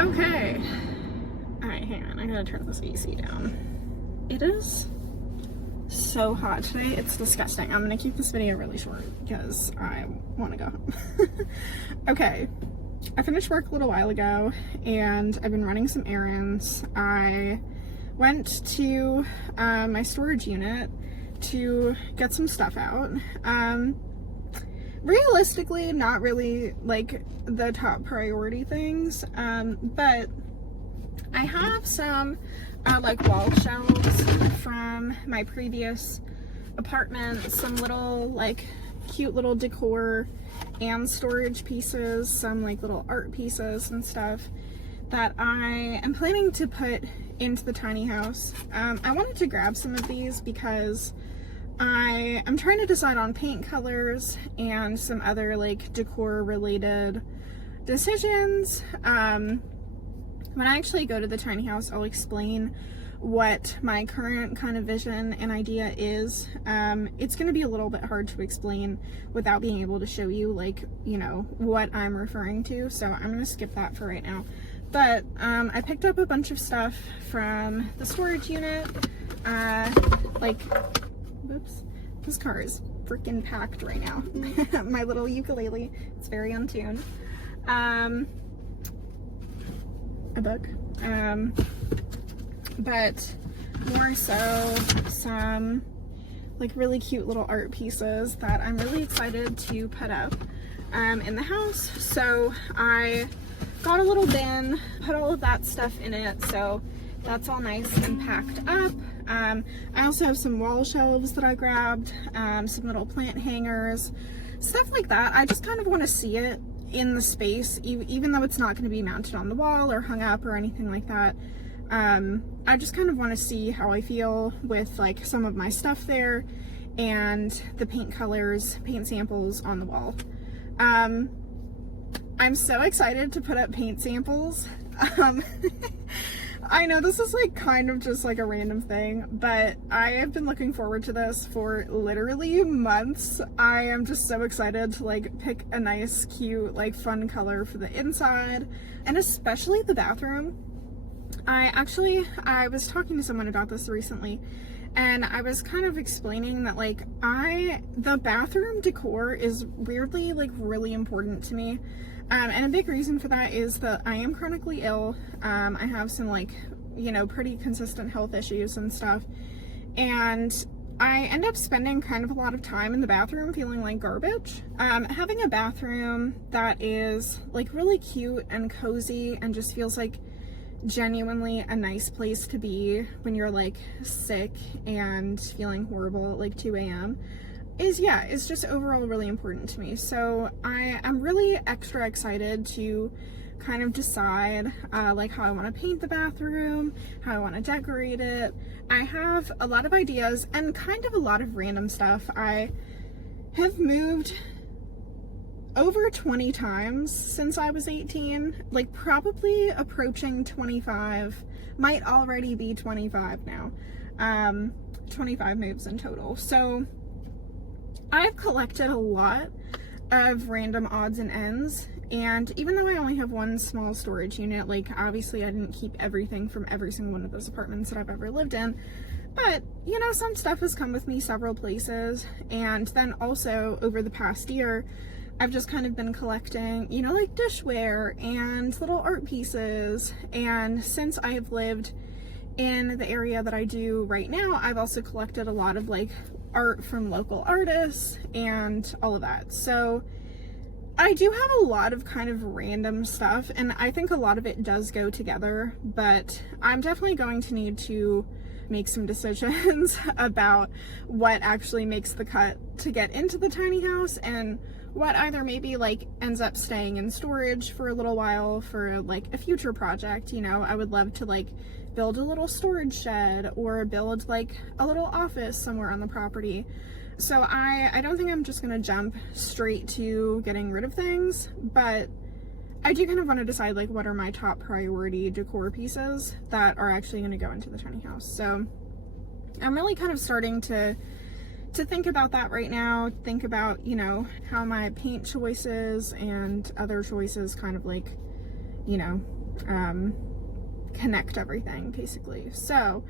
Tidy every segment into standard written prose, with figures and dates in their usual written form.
Okay. Alright, hang on. I gotta turn this AC down. It is so hot today. It's disgusting. I'm gonna keep this video really short because I want to go home. Okay. I finished work a little while ago and I've been running some errands. I went to my storage unit to get some stuff out. Realistically, not really like the top priority things, but I have some like wall shelves from my previous apartment, some little like cute little decor and storage pieces, some like little art pieces and stuff that I am planning to put into the tiny house. I wanted to grab some of these because I am trying to decide on paint colors and some other like decor related decisions. When I actually go to the tiny house, I'll explain what my current kind of vision and idea is. It's going to be a little bit hard to explain without being able to show you like, you know, what I'm referring to. So I'm going to skip that for right now. But I picked up a bunch of stuff from the storage unit. Like, whoops, this car is freaking packed right now. My little ukulele, it's very untuned. A book. But more so some like really cute little art pieces that I'm really excited to put up in the house. So I got a little bin, put all of that stuff in it, so that's all nice and packed up. I also have some wall shelves that I grabbed, some little plant hangers, stuff like that. I just kind of want to see it in the space, even though it's not going to be mounted on the wall or hung up or anything like that. I just kind of want to see how I feel with like some of my stuff there and the paint colors, paint samples on the wall. I'm so excited to put up paint samples. I know this is like kind of just like a random thing, but I have been looking forward to this for literally months. I am just so excited to like pick a nice, cute, like fun color for the inside, and especially the bathroom. I was talking to someone about this recently, and I was kind of explaining that like the bathroom decor is weirdly like really important to me. And a big reason for that is that I am chronically ill. I have some like, you know, pretty consistent health issues and stuff. And I end up spending kind of a lot of time in the bathroom feeling like garbage. Having a bathroom that is like really cute and cozy and just feels like genuinely a nice place to be when you're like sick and feeling horrible at like 2 a.m. is just overall really important to me. So I am really extra excited to kind of decide like how I want to paint the bathroom, how I want to decorate it. I have a lot of ideas and kind of a lot of random stuff. I have moved over 20 times since I was 18, like probably approaching 25, might already be 25 now. 25 moves in total. So I've collected a lot of random odds and ends, and even though I only have one small storage unit, like obviously I didn't keep everything from every single one of those apartments that I've ever lived in, but you know, some stuff has come with me several places. And then also over the past year, I've just kind of been collecting, you know, like dishware and little art pieces. And since I have lived in the area that I do right now, I've also collected a lot of like art from local artists and all of that. So I do have a lot of kind of random stuff, and I think a lot of it does go together, but I'm definitely going to need to make some decisions about what actually makes the cut to get into the tiny house and what either maybe like ends up staying in storage for a little while for like a future project. You know, I would love to like build a little storage shed or build like a little office somewhere on the property. So I don't think I'm just gonna jump straight to getting rid of things, but I do kind of want to decide like what are my top priority decor pieces that are actually going to go into the tiny house. So I'm really kind of starting to think about that right now, think about, you know, how my paint choices and other choices kind of like, you know, connect everything basically. So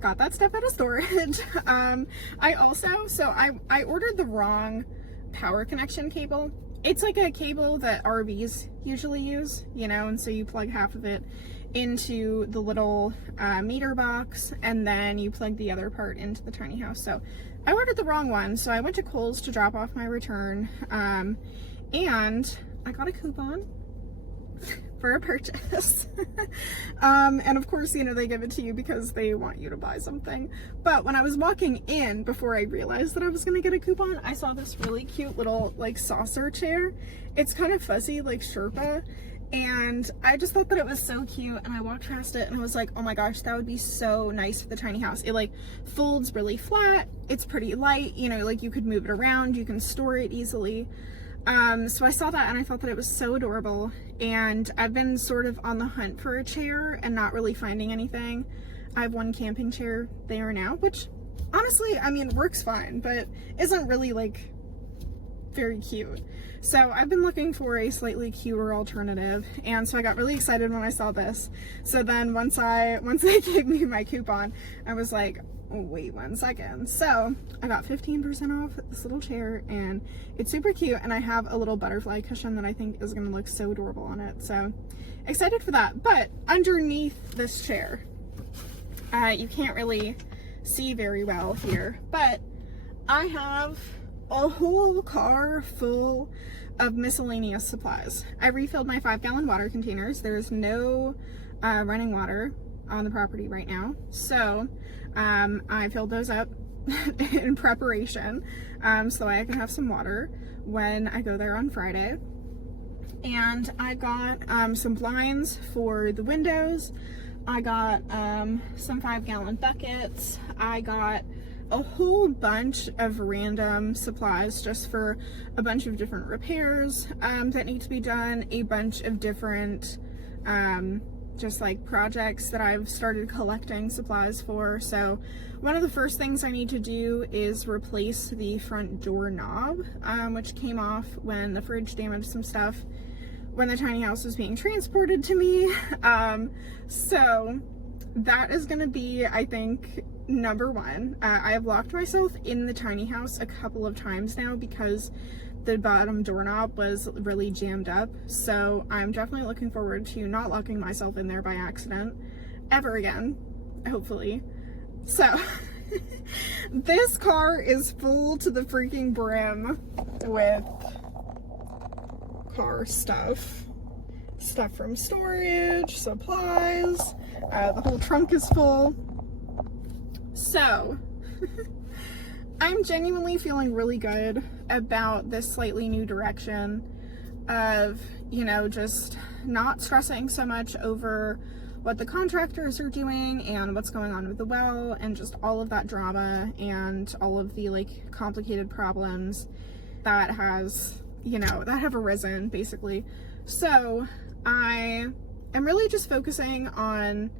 got that stuff out of storage. I ordered the wrong power connection cable. It's like a cable that RVs usually use, you know, and so you plug half of it into the little meter box, and then you plug the other part into the tiny house. So I ordered the wrong one, so I went to Kohl's to drop off my return, and I got a coupon for a purchase. And of course, you know, they give it to you because they want you to buy something. But when I was walking in, before I realized that I was gonna get a coupon, I saw this really cute little like saucer chair. It's kind of fuzzy, like Sherpa, and I just thought that it was so cute, and I walked past it and I was like, oh my gosh, that would be so nice for the tiny house. It like folds really flat, it's pretty light, you know, like you could move it around, you can store it easily. So I saw that and I thought that it was so adorable, and I've been sort of on the hunt for a chair and not really finding anything. I have one camping chair there now, which honestly, I mean, works fine, but isn't really like very cute. So I've been looking for a slightly cuter alternative, and so I got really excited when I saw this. So then once they gave me my coupon, I was like, oh, wait 1 second. So I got 15% off this little chair, and it's super cute, and I have a little butterfly cushion that I think is gonna look so adorable on it. So excited for that. But underneath this chair, you can't really see very well here, but I have a whole car full of miscellaneous supplies. I refilled my 5-gallon water containers. There's no running water on the property right now, so I filled those up in preparation so I can have some water when I go there on Friday. And I got some blinds for the windows. I got some 5-gallon buckets. I got a whole bunch of random supplies just for a bunch of different repairs that need to be done, a bunch of different just like projects that I've started collecting supplies for. So one of the first things I need to do is replace the front door knob, which came off when the fridge damaged some stuff when the tiny house was being transported to me. So that is gonna be, I think, number one. I have locked myself in the tiny house a couple of times now because the bottom doorknob was really jammed up. So I'm definitely looking forward to not locking myself in there by accident ever again, hopefully. So this car is full to the freaking brim with car stuff from storage, supplies, the whole trunk is full. So I'm genuinely feeling really good about this slightly new direction of, you know, just not stressing so much over what the contractors are doing and what's going on with the well and just all of that drama and all of the like complicated problems that has, you know, that have arisen basically. So I am really just focusing on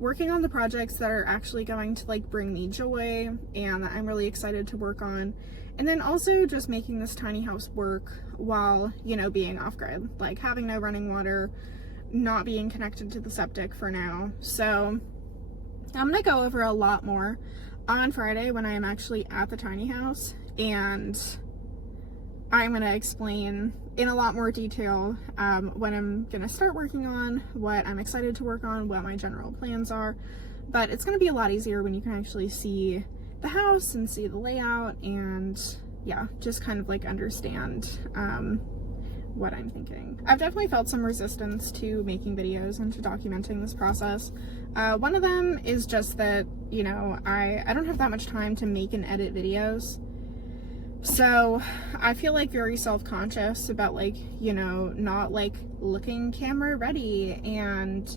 working on the projects that are actually going to like bring me joy and that I'm really excited to work on, and then also just making this tiny house work while, you know, being off grid, like having no running water, not being connected to the septic for now. So I'm gonna go over a lot more on Friday when I am actually at the tiny house, and I'm gonna explain in a lot more detail what I'm gonna start working on, what I'm excited to work on, what my general plans are. But it's gonna be a lot easier when you can actually see the house and see the layout and, yeah, just kind of like understand what I'm thinking. I've definitely felt some resistance to making videos and to documenting this process. One of them is just that, you know, I don't have that much time to make and edit videos. So I feel like very self-conscious about like, you know, not like looking camera ready and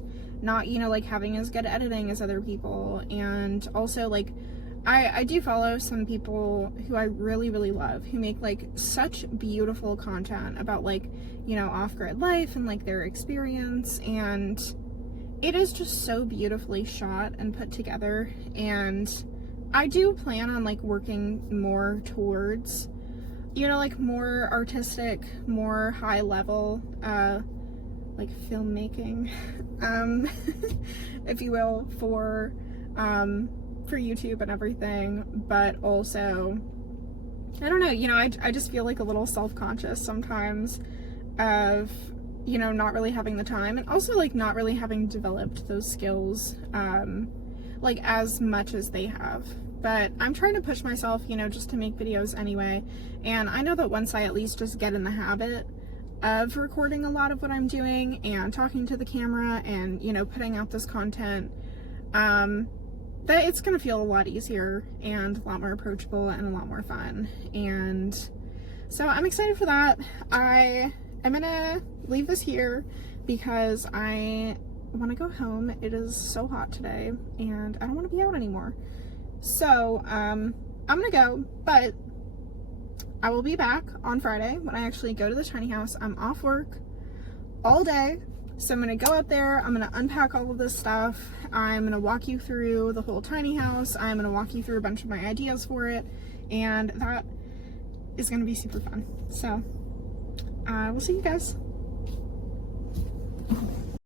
not, you know, like having as good editing as other people. And also like I do follow some people who I really, really love who make like such beautiful content about like, you know, off-grid life and like their experience, and it is just so beautifully shot and put together. And I do plan on like working more towards, you know, like more artistic, more high level like filmmaking, if you will, for YouTube and everything, but also, I don't know, you know, I just feel like a little self-conscious sometimes of, you know, not really having the time, and also like not really having developed those skills like as much as they have. But I'm trying to push myself, you know, just to make videos anyway, and I know that once I at least just get in the habit of recording a lot of what I'm doing and talking to the camera and, you know, putting out this content, that it's gonna feel a lot easier and a lot more approachable and a lot more fun. And so I'm excited for that. I am gonna leave this here because I want to go home. It is so hot today and I don't want to be out anymore. So I'm gonna go, but I will be back on Friday when I actually go to the tiny house. I'm off work all day, so I'm gonna go up there, I'm gonna unpack all of this stuff, I'm gonna walk you through the whole tiny house, I'm gonna walk you through a bunch of my ideas for it, and that is gonna be super fun. So we'll see you guys.